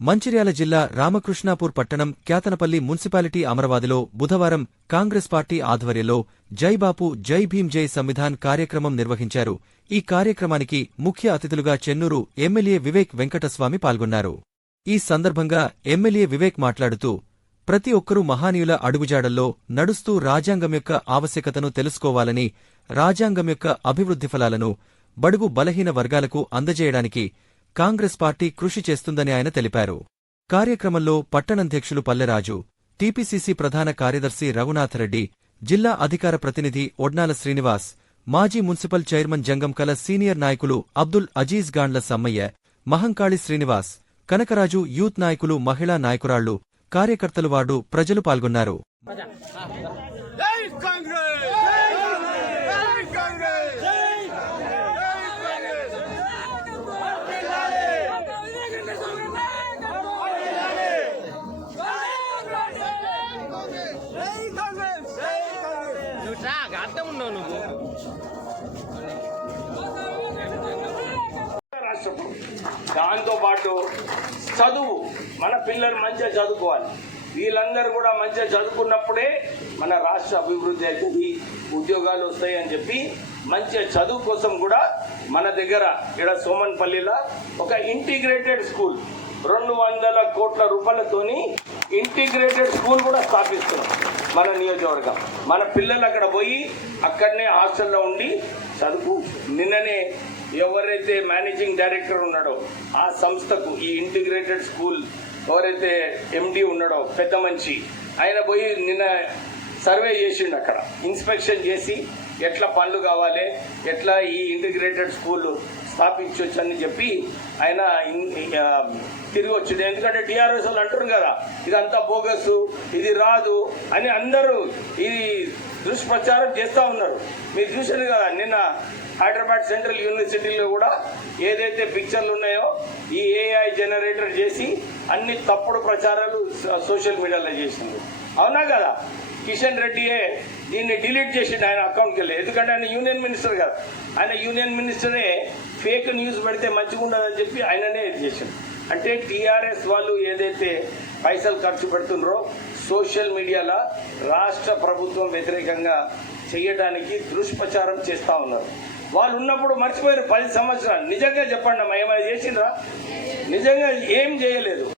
మంచిర్యాల జిల్లా రామకృష్ణాపూర్ పట్టణం క్యాతనపల్లి మున్సిపాలిటీ అమరవాదిలో బుధవారం కాంగ్రెస్ పార్టీ ఆధ్వర్యంలో జై బాపు జై భీం జై సంవిధాన్ కార్యక్రమం నిర్వహించారు. ఈ కార్యక్రమానికి ముఖ్య అతిథులుగా చెన్నూరు ఎమ్మెల్యే వివేక్ వెంకటస్వామి పాల్గొన్నారు. ఈ సందర్భంగా ఎమ్మెల్యే వివేక్ మాట్లాడుతూ ప్రతి ఒక్కరూ మహానీయుల అడుగుజాడల్లో నడుస్తూ రాజ్యాంగం యొక్క ఆవశ్యకతను తెలుసుకోవాలని రాజ్యాంగం యొక్క అభివృద్ధి ఫలాలను బడుగు బలహీన వర్గాలకు అందజేయడానికి కాంగ్రెస్ పార్టీ కృషి చేస్తుందని ఆయన తెలిపారు. కార్యక్రమంలో పట్టణాధ్యక్షులు పల్లెరాజు టీపీసీసీ ప్రధాన కార్యదర్శి రఘునాథరెడ్డి జిల్లా అధికార ప్రతినిధి ఒడ్నాల శ్రీనివాస్ మాజీ మున్సిపల్ చైర్మన్ జంగంకల సీనియర్ నాయకులు అబ్దుల్ అజీజ్ గాండ్ల సమ్మయ్య మహంకాళి శ్రీనివాస్ కనకరాజు యూత్ నాయకులు మహిళా నాయకురాళ్ళు కార్యకర్తలు వార్డు ప్రజలు పాల్గొన్నారు జై కాంగ్రెస్ జై కాంగ్రెస్ జై కాంగ్రెస్ జై కాంగ్రెస్ జై కాంగ్రెస్ నువ్వు అర్థం ఉన్నావు నువ్వు. రాష్ట్రం దాంతో పాటు చదువు. మన పిల్లలు మంచిగా చదువుకోవాలి. వీళ్ళందరూ కూడా మంచిగా చదువుకున్నప్పుడే మన రాష్ట్ర అభివృద్ధి అవుతుంది ఉద్యోగాలు వస్తాయి అని చెప్పి మంచిగా చదువు కోసం కూడా మన దగ్గర ఇక్కడ సోమన్పల్లిలో ఒక ఇంటిగ్రేటెడ్ స్కూల్. రెండు వందల కోట్ల రూపాయలతోని ఇంటిగ్రేటెడ్ స్కూల్ కూడా స్థాపిస్తున్నాం మన నియోజకవర్గం. మన పిల్లలు అక్కడ పోయి అక్కడనే హాస్టల్లో ఉండి చదువు. నిన్ననే ఎవరైతే మేనేజింగ్ డైరెక్టర్ ఉన్నాడో ఆ సంస్థకు ఈ ఇంటిగ్రేటెడ్ స్కూల్ ఎవరైతే ఎండి ఉన్నాడో పెద్ద మంచి ఆయన పోయి నిన్న సర్వే చేసిండు అక్కడ. ఇన్స్పెక్షన్ చేసి ఎట్లా పనులు కావాలి ఎట్లా ఈ ఇంటిగ్రేటెడ్ స్కూల్ స్థాపించవచ్చు అని చెప్పి ఆయన తిరిగి వచ్చింది ఎందుకంటే టీఆర్ఎస్ వాళ్ళు అంటారు కదా ఇదంతా బోగస్ ఇది రాదు అని అందరూ ఇది దుష్ప్రచారం చేస్తూ ఉన్నారు. మీరు చూసారు కదా నిన్న హైదరాబాద్ సెంట్రల్ యూనివర్సిటీలో కూడా ఏదైతే పిక్చర్లు ఉన్నాయో ఈ ఏఐ జనరేటర్ చేసి అన్ని తప్పుడు ప్రచారాలు సోషల్ మీడియాలో చేసింది అవునా కదా? కిషన్ రెడ్డియే దీన్ని డిలీట్ చేసిండు ఆయన అకౌంట్కి వెళ్ళి. ఎందుకంటే ఆయన యూనియన్ మినిస్టర్ కదా. ఆయన యూనియన్ మినిస్టరే ఫేక్ న్యూస్ పెడితే మంచిగా ఉండదని చెప్పి ఆయననే ఇది చేసిండు. అంటే టీఆర్ఎస్ వాళ్ళు ఏదైతే పైసలు ఖర్చు పెడుతున్నారో సోషల్ మీడియాలో రాష్ట్ర ప్రభుత్వం వ్యతిరేకంగా చేయడానికి దుష్ప్రచారం చేస్తూ ఉన్నారు. వాళ్ళు ఉన్నప్పుడు మర్చిపోయారు పది సంవత్సరాలు. నిజంగా చెప్పండి అమ్మా ఏమైనా చేసిండ్రా? నిజంగా ఏం చేయలేదు.